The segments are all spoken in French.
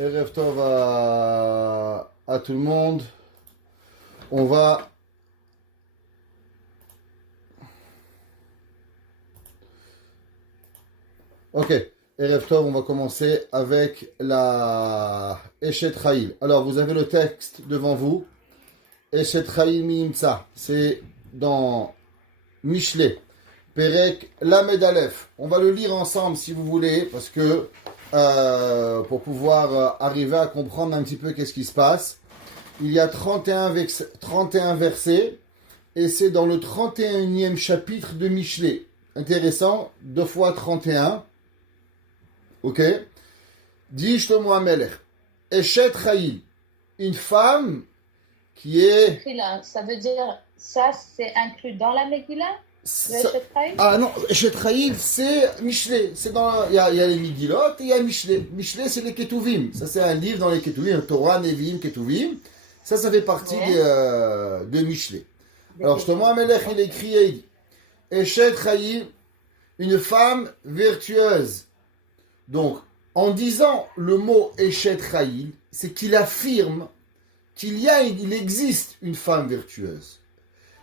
Erev Tov à tout le monde. On va Ok, Erev Tov, on va commencer avec la Eshet Chayil. Alors, vous avez le texte devant vous. Eshet Chayil Miimtsa, c'est dans Mishlei, Perek Lamed Aleph. On va le lire ensemble si vous voulez, parce que pour pouvoir arriver à comprendre un petit peu qu'est-ce qui se passe. Il y a 31 versets, et c'est dans le 31e chapitre de Mishlei. Intéressant, 2 fois 31. Ok. Dit Shlomo HaMelech, Eshet Chayil, une femme qui est... Ça veut dire, ça c'est inclus dans la Megillah, le Eshet Chayil? Ah non, Eshet Chayil c'est Mishlei. C'est dans, il y a les Migilot et il y a Mishlei. Mishlei c'est les Ketuvim. Ça c'est un livre dans les Ketuvim, Torah, Nevi'im, Ketuvim. Ça fait partie de Mishlei. Alors Shlomo HaMelech il écrit et il dit, Eshet Chayil, une femme vertueuse. Donc, en disant le mot Eshet Chayil, c'est qu'il affirme il existe une femme vertueuse.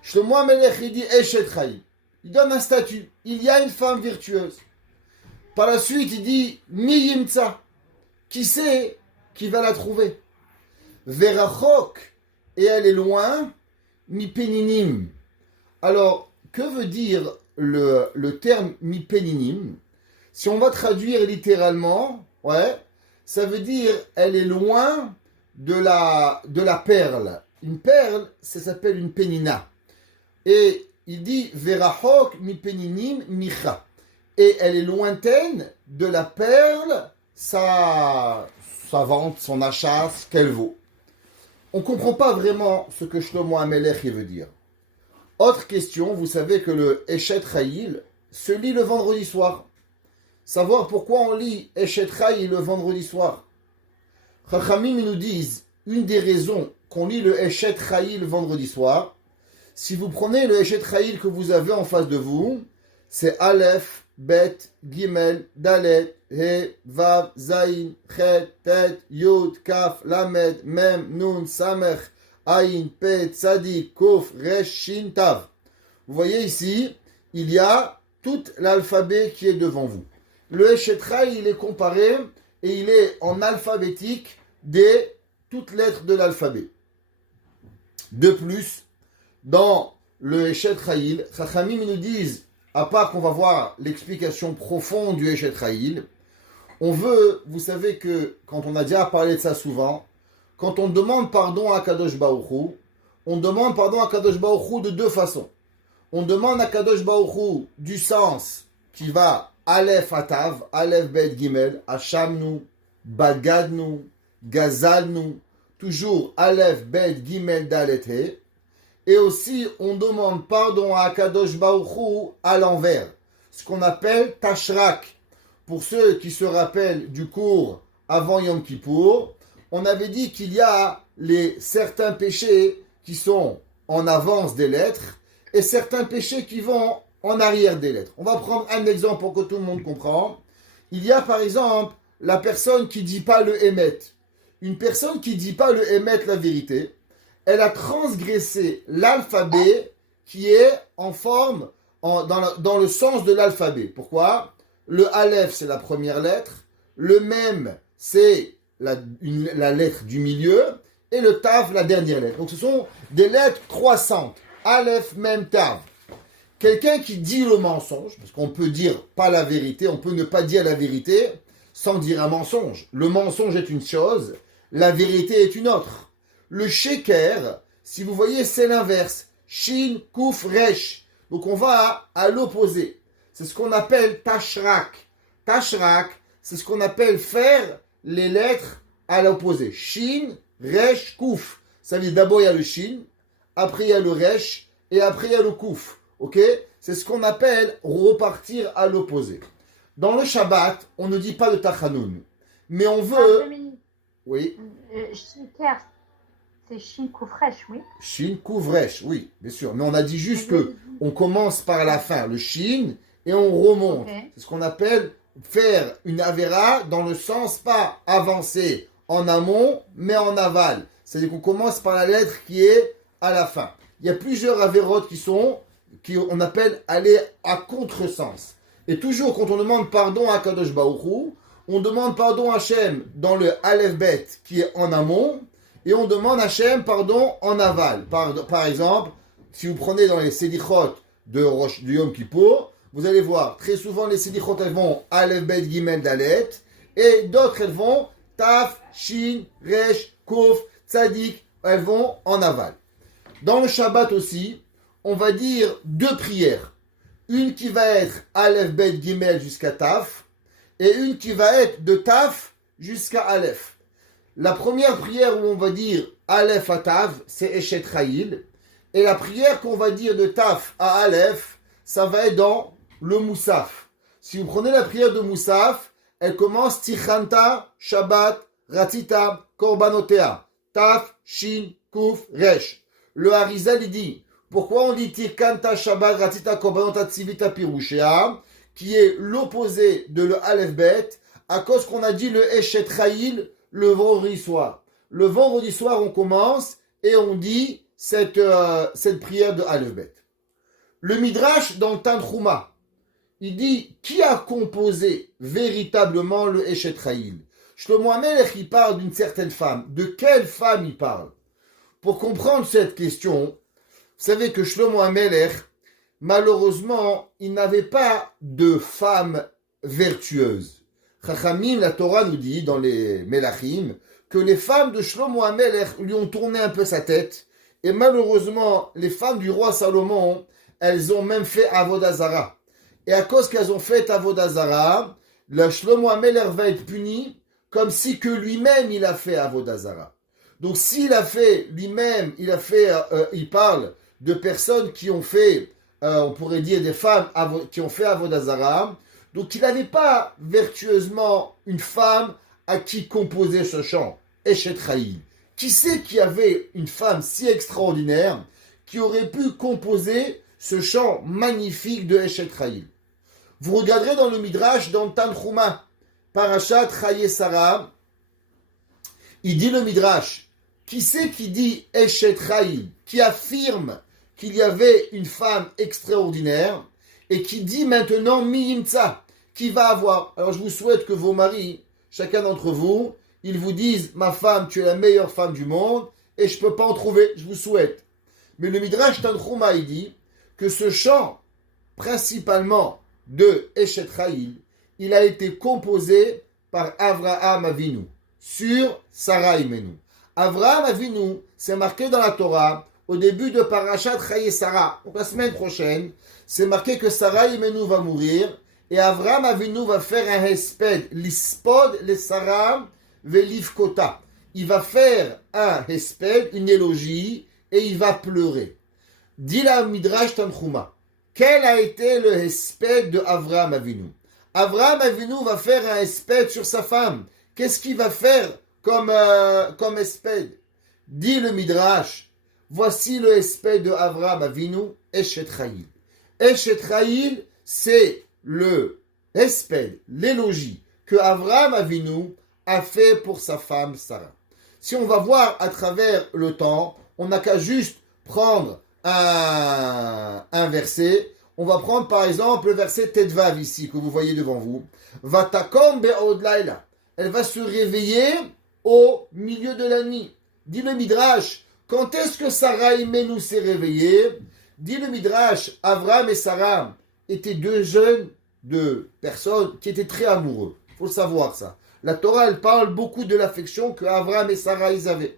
Shlomo HaMelech, il dit Eshet Chayil. Il donne un statut. Il y a une femme vertueuse. Par la suite, il dit Mi Yimtsa. Qui c'est qui va la trouver? Verachok. Et elle est loin. Mi Peninim. Alors, que veut dire le terme Mi Peninim? Si on va traduire littéralement, ça veut dire elle est loin de la perle. Une perle, ça s'appelle une pénina. Et il dit Verachok mi peninim micha. Et elle est lointaine de la perle, sa vente, son achat, ce qu'elle vaut. On ne comprend pas vraiment ce que Shlomo HaMelech veut dire. Autre question, vous savez que le Eshet Chayil se lit le vendredi soir. Savoir pourquoi on lit Eshet Chayil le vendredi soir. Chachamim nous disent, une des raisons qu'on lit le Eshet Chayil le vendredi soir, si vous prenez le Eshet Chayil que vous avez en face de vous, c'est Aleph, Bet, Gimel, Dalet, He, Vav, Zayin, Chet, Tet, Yud, Kaf, Lamed, Mem, Nun, Samech, Ayin, Pet, Tzadik, Kof, Resh, Shin, Tav. Vous voyez ici, il y a tout l'alphabet qui est devant vous. Le Eshet Chayil, il est comparé et il est en alphabétique des toutes lettres de l'alphabet. De plus, dans le Eshet Chayil, Chachamim nous disent, à part qu'on va voir l'explication profonde du Eshet Chayil, on veut, vous savez que, quand on a déjà parlé de ça souvent, quand on demande pardon à Kadosh Baruch Hu, on demande pardon à Kadosh Baruch Hu de deux façons. On demande à Kadosh Baruch Hu du sens qui va Aleph Atav, Aleph Bet Gimel, Hashamnu, Bagadnu, Gazalnu, toujours Aleph Bet Gimel Dalet He. Et aussi, on demande pardon à Kadosh Baruch Hu à l'envers, ce qu'on appelle Tashrak. Pour ceux qui se rappellent du cours avant Yom Kippour, on avait dit qu'il y a certains péchés qui sont en avance des lettres et certains péchés qui vont en arrière des lettres. On va prendre un exemple pour que tout le monde comprenne. Il y a par exemple la personne qui ne dit pas le Emet. Une personne qui ne dit pas le Emet, la vérité, elle a transgressé l'alphabet qui est en forme, dans le sens de l'alphabet. Pourquoi? Le Aleph, c'est la première lettre. Le Mem, c'est la lettre du milieu. Et le Tav, la dernière lettre. Donc ce sont des lettres croissantes. Aleph, Mem, Tav. Quelqu'un qui dit le mensonge, parce qu'on peut dire pas la vérité, on peut ne pas dire la vérité sans dire un mensonge. Le mensonge est une chose, la vérité est une autre. Le sheker, si vous voyez, c'est l'inverse. Shin, kuf, resh. Donc on va à l'opposé. C'est ce qu'on appelle tashrak. Tashrak, c'est ce qu'on appelle faire les lettres à l'opposé. Shin, resh, kuf. Ça veut dire d'abord il y a le shin, après il y a le resh, et après il y a le kuf. Ok? C'est ce qu'on appelle repartir à l'opposé. Dans le Shabbat, on ne dit pas de Tachanoun. Mais on veut... Oui. Shinker, c'est Shin Koufresh, oui. Shin Kouvresh, oui, bien sûr. Mais on a dit juste que on commence par la fin, le Shin, et on remonte. Okay. C'est ce qu'on appelle faire une Avera dans le sens pas avancer en amont, mais en aval. C'est-à-dire qu'on commence par la lettre qui est à la fin. Il y a plusieurs avérotes qu'on appelle aller à contresens. Et toujours quand on demande pardon à Kadosh Baruch Hu, on demande pardon à Hachem dans le Aleph Bet qui est en amont, et on demande à Hachem pardon en aval. Par exemple, si vous prenez dans les Sedichot de Yom Kippour, vous allez voir, très souvent les Sedichot elles vont Aleph Bet Gimel Dalet, et d'autres elles vont Taf, Shin, Resh, Kof, Tzadik, elles vont en aval. Dans le Shabbat aussi, on va dire deux prières. Une qui va être Aleph Bet Gimel jusqu'à Taf, et une qui va être de Taf jusqu'à Aleph. La première prière où on va dire Aleph à Taf, c'est Eshet Chayil, et la prière qu'on va dire de Taf à Aleph, ça va être dans le Moussaf. Si vous prenez la prière de Moussaf, elle commence Tichanta, Shabbat, Ratita, Korbanotea, Taf, Shin, Kuf, Resh. Le Harizal il dit, pourquoi on dit Tichanta, Shabbat, Ratita, Korbanota, Tzivita, Pirushea, qui est l'opposé de le Aleph Bet, à cause qu'on a dit le Eshet Chayil le vendredi soir. Le vendredi soir, on commence et on dit cette prière de Aleph Bet. Le Midrash dans le Tanchuma, il dit qui a composé véritablement le Eshet Chayil. Shlomo HaMelech, il parle d'une certaine femme. De quelle femme il parle? Pour comprendre cette question, vous savez que Shlomo HaMelech, malheureusement, il n'avait pas de femme vertueuse. Chachamim, la Torah nous dit dans les Melachim que les femmes de Shlomo HaMelech lui ont tourné un peu sa tête, et malheureusement, les femmes du roi Salomon, elles ont même fait Avodah Zara. Et à cause qu'elles ont fait Avodah Zara, le Shlomo HaMelech va être puni comme si que lui-même il a fait Avodah Zara. Donc s'il a fait lui-même, il parle de personnes qui ont fait, on pourrait dire des femmes qui ont fait Avodah Zara. Donc il n'avait pas vertueusement une femme à qui composer ce chant, Eshet Chayil. Qui c'est qui avait une femme si extraordinaire qui aurait pu composer ce chant magnifique de Eshet Chayil? Vous regarderez dans le Midrash, dans Tanchuma, Parashat Chaye Sarah, il dit le Midrash, qui c'est qui dit Eshet Chayil, qui affirme qu'il y avait une femme extraordinaire, et qui dit maintenant Miyimtsa, qui va avoir. Alors je vous souhaite que vos maris, chacun d'entre vous, ils vous disent ma femme, tu es la meilleure femme du monde, et je ne peux pas en trouver, je vous souhaite. Mais le Midrash Tanchuma, il dit que ce chant, principalement de Eshet Chayil, il a été composé par Avraham Avinu sur Sarah Imenu. Avraham Avinu, c'est marqué dans la Torah, au début de Parashat Chaye Sarah, donc la semaine prochaine, c'est marqué que Sarah Imenu va mourir, et Avraham Avinu va faire un hesped, l'ispod le Sarah velivkota. Il va faire un hesped, une élogie, et il va pleurer. Dit la Midrash Tanchuma, quel a été le hesped de Avraham Avinu? Avraham Avinu va faire un hesped sur sa femme. Qu'est-ce qu'il va faire comme hesped? Dit le Midrash, voici le hesped de Avraham Avinu, Eshet Chayil. Eshet Chayil, c'est le hesped, l'élogie que Avraham Avinu a fait pour sa femme Sarah. Si on va voir à travers le temps, on n'a qu'à juste prendre un verset. On va prendre par exemple le verset Tetvav ici, que vous voyez devant vous. Vatakom be'od laila. Elle va se réveiller au milieu de la nuit. Dit le Midrash, quand est-ce que Sarah Imenu s'est réveillée? Dit le Midrash, Avraham et Sarah étaient deux jeunes personnes qui étaient très amoureux. Il faut le savoir ça. La Torah, elle parle beaucoup de l'affection que Avraham et Sarah ils avaient.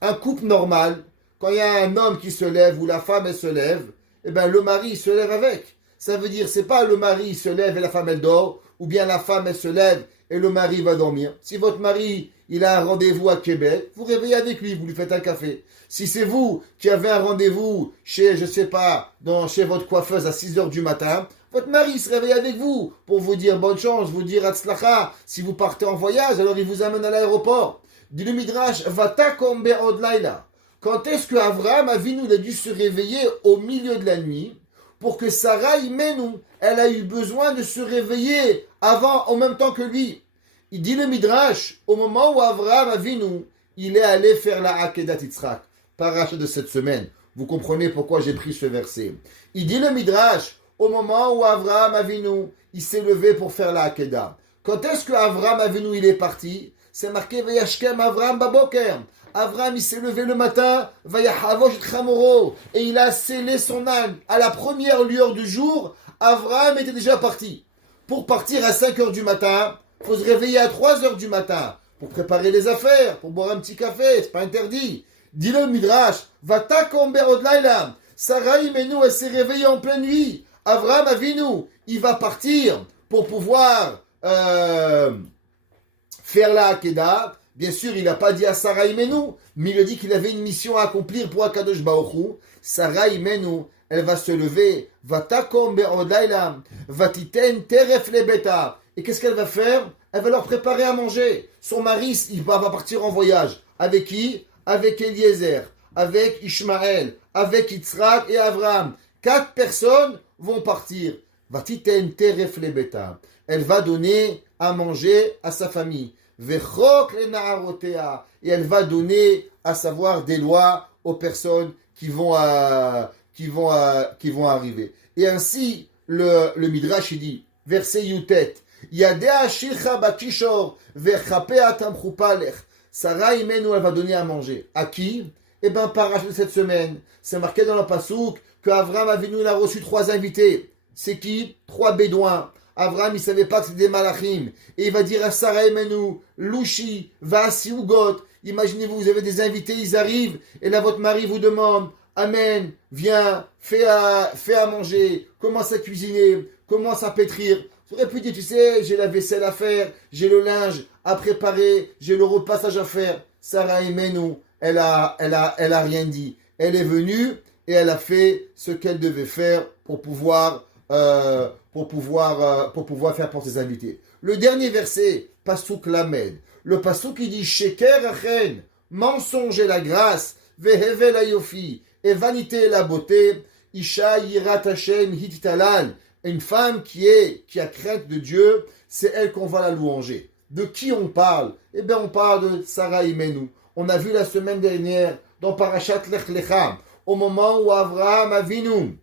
Un couple normal, quand il y a un homme qui se lève ou la femme elle se lève, eh ben le mari il se lève avec. Ça veut dire c'est pas le mari il se lève et la femme elle dort, ou bien la femme elle se lève et le mari va dormir. Si votre mari il a un rendez-vous à Québec, vous réveillez avec lui, vous lui faites un café. Si c'est vous qui avez un rendez-vous chez, je sais pas, chez votre coiffeuse à 6h du matin, votre mari se réveille avec vous pour vous dire bonne chance, vous dire Hatzlacha. Si vous partez en voyage, alors il vous amène à l'aéroport. Dit le Midrash, Vatakom be'od laila. Quand est-ce que Avraham Avinu a dû se réveiller au milieu de la nuit pour que Sarah Imenu, elle a eu besoin de se réveiller en même temps que lui? Il dit le Midrash, au moment où Avraham Avinu, il est allé faire la Akedat Yitzhak, paracha de cette semaine. Vous comprenez pourquoi j'ai pris ce verset. Il dit le Midrash, au moment où Avraham Avinu, il s'est levé pour faire la Akedah. Quand est-ce que Avraham Avinu, il est parti? C'est marqué Vayashkem Avraham Baboker. Avraham, il s'est levé le matin, Vayahavosh Chamoro, et il a scellé son âne. À la première lueur du jour, Avraham était déjà parti. Pour partir à 5 heures du matin, il faut se réveiller à 3 heures du matin pour préparer les affaires, pour boire un petit café, c'est pas interdit. Dis le Midrash, Vatakom Berod Laila. Sarah Imenu, elle s'est réveillée en pleine nuit. Avraham Avinu, il va partir pour pouvoir faire la Akedah. Bien sûr, il n'a pas dit à Sarah Imenu, mais il a dit qu'il avait une mission à accomplir pour Akadosh Baruch Hu. Sarah Imenu, elle va se lever, Vatakom Berod Laila, Vatiten Teref Lebeta. Et qu'est-ce qu'elle va faire? Elle va leur préparer à manger. Son mari, il va partir en voyage. Avec qui? Avec Eliezer, avec Ishmaël, avec Yitzhak et Avraham. 4 personnes vont partir. Vatiten teref lebeta. Elle va donner à manger à sa famille. Vechok le naarotea. Et elle va donner, à savoir, des lois aux personnes qui vont arriver. Et ainsi, le Midrash, il dit, verset Yutet, Yadea shilcha bakishor vechapea tamchupalech. Sarah Imenu, elle va donner à manger. À qui? Eh bien, paracha de cette semaine. C'est marqué dans la Passouk que Avraham Avinu, il a reçu 3 invités. C'est qui? 3 bédouins. Avraham, il ne savait pas que c'était des malachim. Et il va dire à Sarah Imenu, Louchi, Vasi Ugot. Imaginez-vous, vous avez des invités, ils arrivent. Et là, votre mari vous demande, Amen, viens, fais à manger, commence à cuisiner, commence à pétrir. Vous auriez pu dire, tu sais, j'ai la vaisselle à faire, j'ai le linge à préparer, j'ai le repassage à faire. Sarah Imenu, elle a rien dit. Elle est venue et elle a fait ce qu'elle devait faire pour pouvoir faire pour ses invités. Le dernier verset, Pasuk Lamed. Le Pasuk qui dit Sheker Achen, mensonge et la grâce, Vehevel Ayofi, et vanité et la beauté, Isha Yirat Hashem Hititalan. Une femme qui a crainte de Dieu, c'est elle qu'on va la louanger. De qui on parle? Eh bien, on parle de Sarah Imenu. On a vu la semaine dernière dans Parashat Lech Lecha, au moment où Avraham Avinu,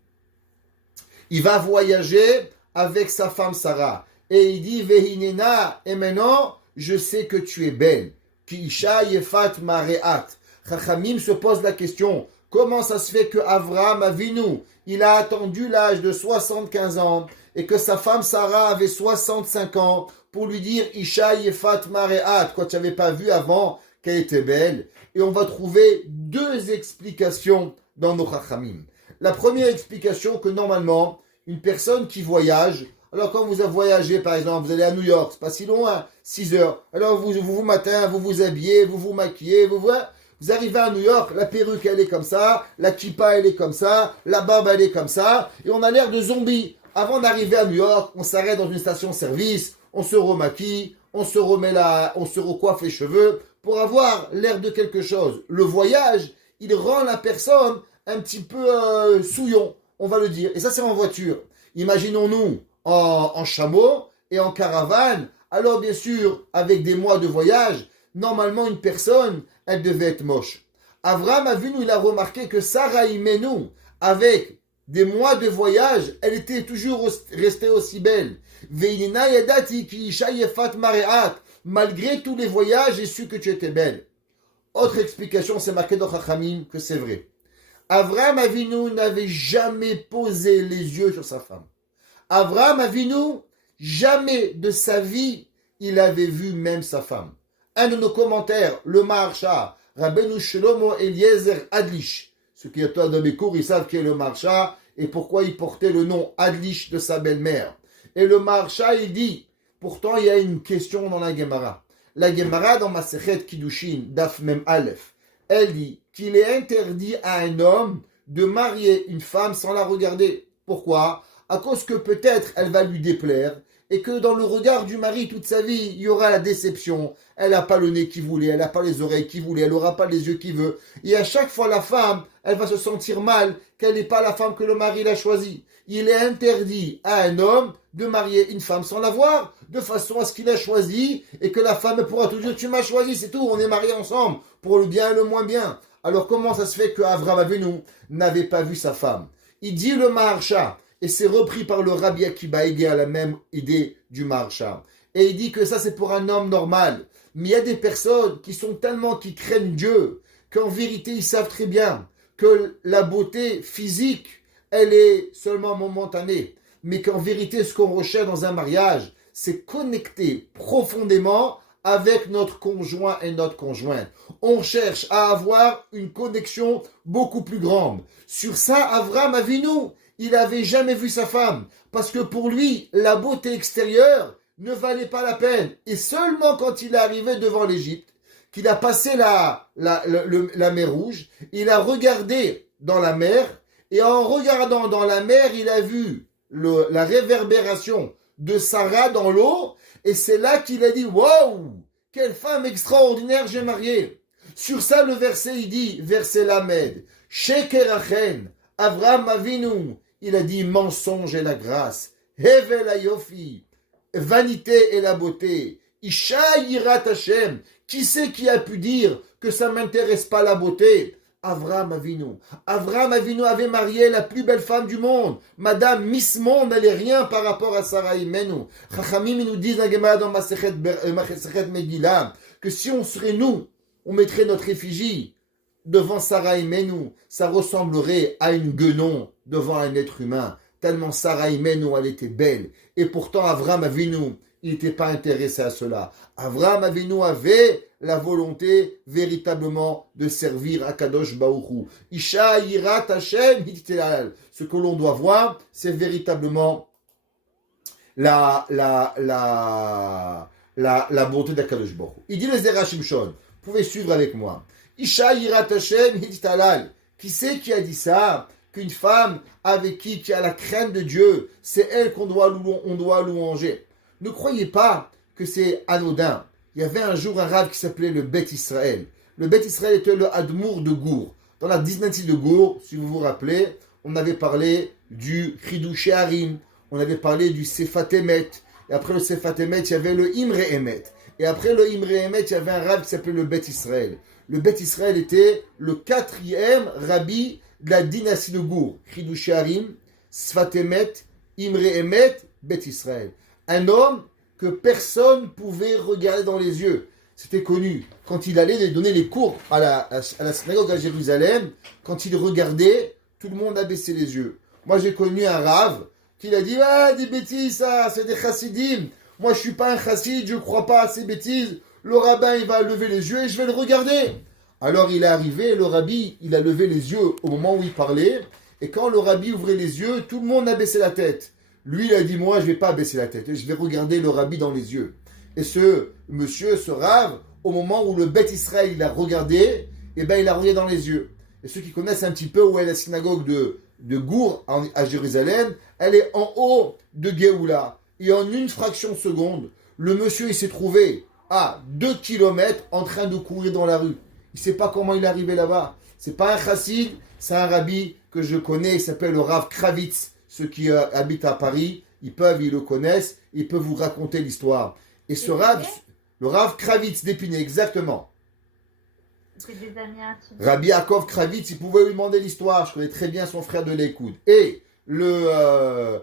il va voyager avec sa femme Sarah. Et il dit, Vehinena, et maintenant, je sais que tu es belle. Ki isha yefat mareat. Chachamim se pose la question, comment ça se fait que Avraham Avinu, il a attendu l'âge de 75 ans et que sa femme Sarah avait 65 ans pour lui dire Isha Yefat Mareat, quoi, tu n'avais pas vu avant qu'elle était belle. Et on va trouver 2 explications dans nos Chachamim. La première explication, que normalement, une personne qui voyage, alors quand vous voyagez par exemple, vous allez à New York, c'est pas si loin, 6 heures, alors vous matin, vous vous habillez, vous vous maquillez, vous arrivez à New York, la perruque elle est comme ça, la kippa elle est comme ça, la barbe elle est comme ça, et on a l'air de zombies. Avant d'arriver à New York, on s'arrête dans une station-service, on se remaquille, on se recoiffe les cheveux pour avoir l'air de quelque chose. Le voyage, il rend la personne un petit peu souillon, on va le dire. Et ça c'est en voiture. Imaginons-nous en chameau et en caravane. Alors bien sûr, avec des mois de voyage, normalement une personne, elle devait être moche. Avraham Avinu, il a remarqué que Sarah Imenu, avec des mois de voyage, elle était toujours restée aussi belle. Ve'inina yadati ki isha yefat mareat. Malgré tous les voyages, j'ai su que tu étais belle. Autre explication, c'est marqué dans Chachamim que c'est vrai. Avraham Avinu n'avait jamais posé les yeux sur sa femme. Avraham Avinu, jamais de sa vie, il avait vu même sa femme. Un de nos commentaires, le Maharsha, Rabbeinu Shlomo Eliezer Adlish. Ceux qui ont dans mes cours, ils savent qui est le Maharsha et pourquoi il portait le nom Adlish de sa belle-mère. Et le Maharsha, il dit, pourtant il y a une question dans la Gemara. La Gemara dans Masechet Kiddushin, Daf Mem Aleph, elle dit qu'il est interdit à un homme de marier une femme sans la regarder. Pourquoi? À cause que peut-être elle va lui déplaire et que dans le regard du mari toute sa vie, il y aura la déception. Elle n'a pas le nez qu'il voulait, elle n'a pas les oreilles qu'il voulait, elle n'aura pas les yeux qu'il veut. Et à chaque fois, la femme, elle va se sentir mal qu'elle n'est pas la femme que le mari l'a choisie. Il est interdit à un homme de marier une femme sans la voir, de façon à ce qu'il a choisi, et que la femme pourra tout dire, tu m'as choisi, c'est tout, on est mariés ensemble, pour le bien et le moins bien. Alors comment ça se fait qu'Avraham Avinu n'avait pas vu sa femme? Il dit le Maharsha, et c'est repris par le Rabbi Akiba, il a la même idée du Maharsha. Et il dit que ça c'est pour un homme normal. Mais il y a des personnes qui craignent Dieu, qu'en vérité ils savent très bien que la beauté physique, elle est seulement momentanée. Mais qu'en vérité ce qu'on recherche dans un mariage, c'est connecter profondément avec notre conjoint et notre conjointe. On cherche à avoir une connexion beaucoup plus grande. Sur ça, Avraham Avinu, il n'avait jamais vu sa femme. Parce que pour lui, la beauté extérieure ne valait pas la peine. Et seulement quand il est arrivé devant l'Égypte, qu'il a passé la mer Rouge, il a regardé dans la mer, et en regardant dans la mer, il a vu la réverbération de Sarah dans l'eau, et c'est là qu'il a dit « Waouh, quelle femme extraordinaire j'ai mariée !» Sur ça, le verset, il dit, verset Lamed, « Sheker Achen, Avraham Avinu » il a dit « Mensonge et la grâce, Hevel Ayofi, vanité et la beauté, Isha Yirat Hashem » qui c'est qui a pu dire que ça ne m'intéresse pas la beauté? Avraham Avinu. Avraham Avinu avait marié la plus belle femme du monde. Madame Miss Monde, elle n'est rien par rapport à Sarah Imenu. Chachamim nous disent dans Masechet Megillah que si on serait nous, on mettrait notre effigie devant Sarah Imenu, ça ressemblerait à une guenon devant un être humain. Tellement Sarah Imenu, elle était belle. Et pourtant, Avraham Avinu, il n'était pas intéressé à cela. Avraham Avinu avait la volonté véritablement de servir à Kadosh Baruch Hu. Isha Yirat Hashem Hittelal. Ce que l'on doit voir, c'est véritablement la bonté d'Akadosh Baruch Hu. Il dit les Zera Shimshon, vous pouvez suivre avec moi. Isha Yirat Hashem Hittelal. Qui c'est qui a dit ça? Qu'une femme avec qui a la crainte de Dieu, c'est elle qu'on doit louanger. Ne croyez pas que c'est anodin. Il y avait un jour un rave qui s'appelait le Bet Israël. Le Bet Israël était le Admour de Gour. Dans la dynastie de Gour, si vous vous rappelez, on avait parlé du Chidouché Harim, on avait parlé du Sefat Emet. Et après le Sefat Emet, il y avait le Imre Emet. Et après le Imre Emet, il y avait un rave qui s'appelait le Bet Israël. Le Bet Israël était le 4e rabbi de la dynastie de Gour. Chidouché Harim, Sefat Emet, Imre Emet, Bet Israël. Un homme que personne ne pouvait regarder dans les yeux. C'était connu. Quand il allait donner les cours à la synagogue à Jérusalem, quand il regardait, tout le monde a baissé les yeux. Moi, j'ai connu un rave qui a dit « Ah, des bêtises, ça, c'est des chassidim. Moi, je ne suis pas un chassid, je ne crois pas à ces bêtises. Le rabbin, il va lever les yeux et je vais le regarder. » Alors, il est arrivé, le rabbi, il a levé les yeux au moment où il parlait. Et quand le rabbi ouvrait les yeux, tout le monde a baissé la tête. Lui, il a dit, moi, je ne vais pas baisser la tête, je vais regarder le rabbi dans les yeux. Et ce monsieur, ce rave, au moment où le Bet Israël, il a regardé, il a regardé dans les yeux. Et ceux qui connaissent un petit peu où est la synagogue de Gour, à Jérusalem, elle est en haut de Géoula. Et en une fraction de seconde, le monsieur, il s'est trouvé à 2 kilomètres en train de courir dans la rue. Il ne sait pas comment il est arrivé là-bas. C'est pas un chassid, c'est un rabbi que je connais, il s'appelle le Rav Kravitz. Ceux qui habitent à Paris, ils le connaissent, ils peuvent vous raconter l'histoire. Et ce Rav, le Rav Kravitz d'Épinay, exactement. C'est des amis intimes. Rabbi Yaakov Kravitz, il pouvait lui demander l'histoire. Je connais très bien son frère de l'écoute. Et le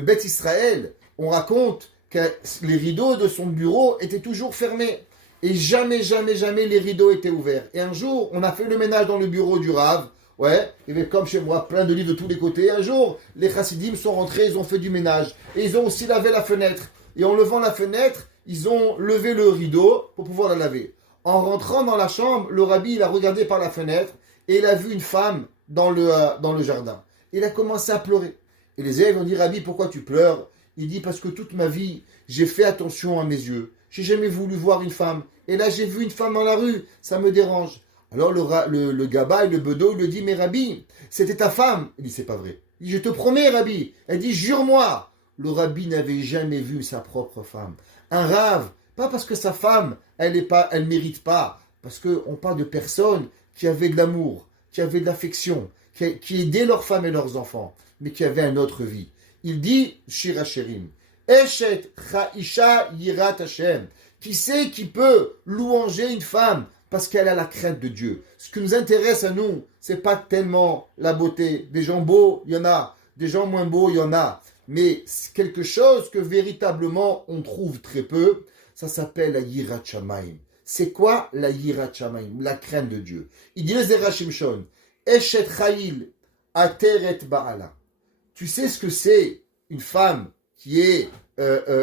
Bet Israël, on raconte que les rideaux de son bureau étaient toujours fermés. Et jamais les rideaux étaient ouverts. Et un jour, on a fait le ménage dans le bureau du Rav. Ouais, il y avait comme chez moi plein de livres de tous les côtés. Un jour, les chassidim sont rentrés, ils ont fait du ménage. Et ils ont aussi lavé la fenêtre. Et en levant la fenêtre, ils ont levé le rideau pour pouvoir la laver. En rentrant dans la chambre, le rabbi, il a regardé par la fenêtre et il a vu une femme dans le jardin. Il a commencé à pleurer. Et les élèves ont dit, Rabbi, pourquoi tu pleures? Il dit, parce que toute ma vie, j'ai fait attention à mes yeux. J'ai jamais voulu voir une femme. Et là, j'ai vu une femme dans la rue. Ça me dérange. Alors le gaba, le bedeau, il lui dit, mais Rabbi, c'était ta femme. Il dit, c'est pas vrai. Il dit, je te promets, Rabbi. Elle dit, jure-moi. le rabbi n'avait jamais vu sa propre femme. Un rave, pas parce que sa femme, elle mérite pas, parce qu'on parle de personnes qui avaient de l'amour, qui avaient de l'affection, qui aidaient leurs femmes et leurs enfants, mais qui avaient une autre vie. Il dit, Shir Hashirim, Eshet Chaisha Yirat Hashem. Qui sait qui peut louanger une femme parce qu'elle a la crainte de Dieu. Ce qui nous intéresse à nous, c'est pas tellement la beauté. Des gens beaux, il y en a. Des gens moins beaux, il y en a. Mais c'est quelque chose que véritablement on trouve très peu. Ça s'appelle la Yirat Shamayim. C'est quoi la Yirat Shamayim? La crainte de Dieu. Il dit le Zera Shimshon, Eshet Chayil Ateret Ba'ala. Tu sais ce que c'est une femme qui est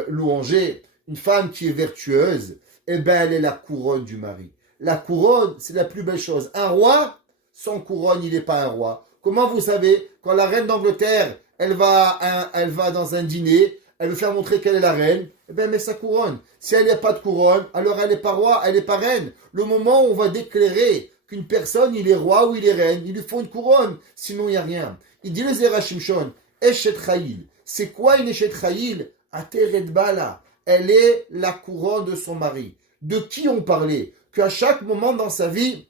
louangée, une femme qui est vertueuse? Eh bien, elle est la couronne du mari. La couronne, c'est la plus belle chose. Un roi, sans couronne, il n'est pas un roi. Comment vous savez, quand la reine d'Angleterre, elle va dans un dîner, elle veut faire montrer qu'elle est la reine, eh bien, elle met sa couronne. Si elle n'a pas de couronne, alors elle n'est pas roi, elle n'est pas reine. Le moment où on va déclarer qu'une personne, il est roi ou il est reine, il lui faut une couronne, sinon il n'y a rien. Il dit le Zera Shimshon, Eshet Chayil. C'est quoi une Eshet Chayil? Ateret Bala. Elle est la couronne de son mari. De qui on parlait? Qu'à chaque moment dans sa vie,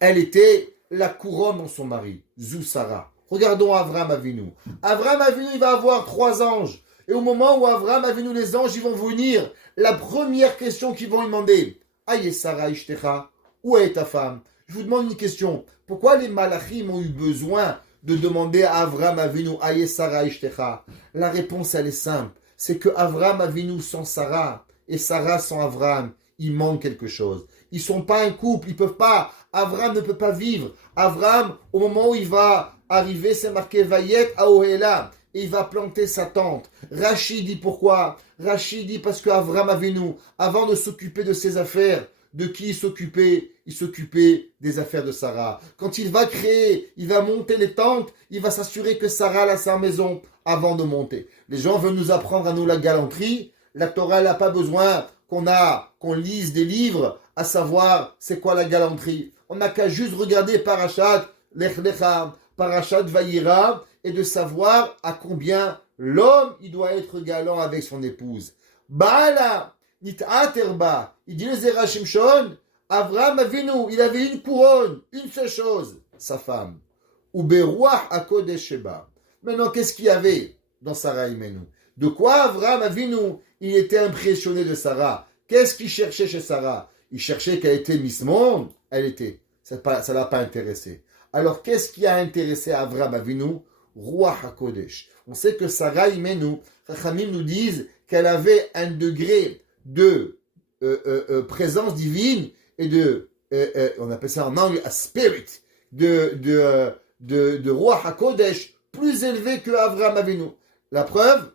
elle était la couronne de son mari. Zou Sarah. Regardons Avraham Avinu. Avraham Avinu, il va avoir 3 anges. Et au moment où Avraham Avinu, les anges, ils vont venir, la première question qu'ils vont lui demander, Aïe Sarah Ishtecha, où est ta femme? Je vous demande une question. Pourquoi les malachim ont eu besoin de demander à Avraham Avinu, Aïe Sarah Ishtecha? La réponse, elle est simple. C'est que Avraham Avinu sans Sarah et Sarah sans Avraham, il manque quelque chose. Ils ne sont pas un couple, ils peuvent pas. Avraham ne peut pas vivre. Avraham, au moment où il va arriver, c'est marqué Vayet Aohela, et il va planter sa tente. Rachid dit pourquoi? Rachid dit parce que Avraham Avinu, avant de s'occuper de ses affaires, de qui il s'occupait? Il s'occupait des affaires de Sarah. Quand il va créer, il va monter les tentes, il va s'assurer que Sarah a sa maison avant de monter. Les gens veulent nous apprendre à nous la galanterie. La Torah n'a pas besoin qu'on lise des livres à savoir c'est quoi la galanterie. On n'a qu'à juste regarder Parashat Lech Lecha, Parashat Vayira, et de savoir à combien l'homme il doit être galant avec son épouse. Baala Nit'aterba, il dit le Zera Shimshon, Avraham Avinu, il avait une couronne, une seule chose, sa femme. Uberuach HaKodesh Sheba. Maintenant, qu'est-ce qu'il y avait dans Sarah Imenu? De quoi Avraham Avinu, il était impressionné de Sarah? Qu'est-ce qu'il cherchait chez Sarah? Il cherchait qu'elle était Miss Monde? Elle était. Ça ne l'a pas intéressé. Alors, qu'est-ce qui a intéressé Avraham Avinu? Ruach HaKodesh. On sait que Sarah Imenu, Chachamim nous disent qu'elle avait un degré de présence divine et de, on appelle ça en anglais, a spirit, de Ruach HaKodesh plus élevé que Avraham Avinu. La preuve,